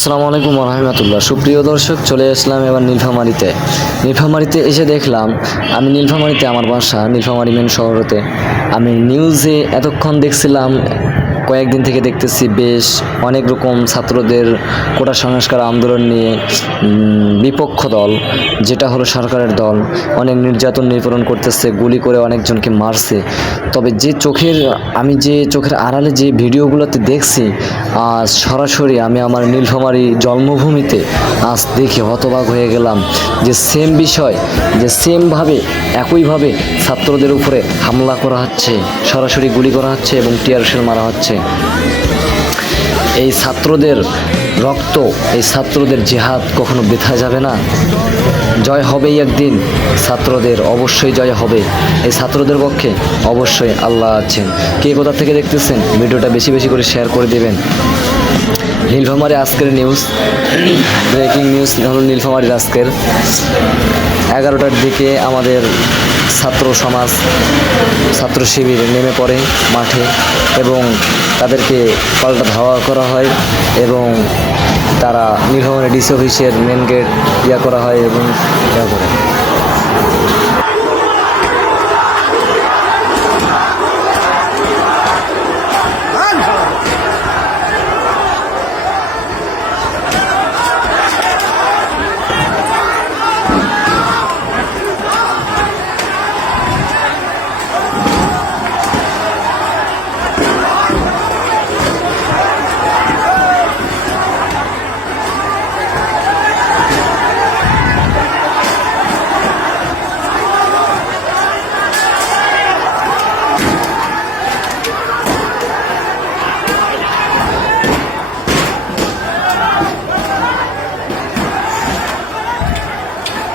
আসসালামু আলাইকুম রহমতুল্লাহ সুপ্রিয় দর্শক, চলে আসলাম এবার নীলফামারিতে। নীলফামারিতে এসে দেখলাম, আমি নীলফামারিতে আমার বাসা, নীলফামারি মেন শহরতে। আমি নিউজে এতক্ষণ দেখছিলাম কয়েকদিন থেকে দেখতেছি বেশ অনেক রকম ছাত্রদের কোটা সংস্কার আন্দোলন নিয়ে বিপক্ষ দল, যেটা হলো সরকারের দল, অনেক নির্যাতন নিপীড়ন করতেছে, গুলি করে অনেকজনকে মারছে। তবে যে চোখের, আমি যে চোখের আড়ালে যে ভিডিওগুলোতে দেখছি সরাসরি আমি আমার নীলফামারী জন্মভূমিতে আজ দেখে হতবাক হয়ে গেলাম যে সেম বিষয়, যে সেমভাবে একইভাবে ছাত্রদের উপরে হামলা করা হচ্ছে, সরাসরি গুলি করা হচ্ছে এবং টিয়ারশেল মারা হচ্ছে। এই ছাত্রদের রক্ত, এই ছাত্রদের জেহাদ কখনো বেথা যাবে না। জয় হবেই একদিন, ছাত্রদের অবশ্যই জয় হবে। এই ছাত্রদের পক্ষে অবশ্যই আল্লাহ আছেন। কে কোথা থেকে দেখতেছেন? ভিডিওটা বেশি বেশি করে শেয়ার করে দেবেন। নীলফামারি আজকের নিউজ ব্রেকিং নিউজ হলো নীলফামারির আজকের। এগারোটার দিকে আমাদের ছাত্র সমাজ, ছাত্র শিবির নেমে পড়ে মাঠে এবং তাদেরকে পাল্টা ধাওয়া করা হয় এবং তারা নীলফামারি ডিসি অফিসের মেন গেট ইয়া করা হয় এবং ইয়া করে।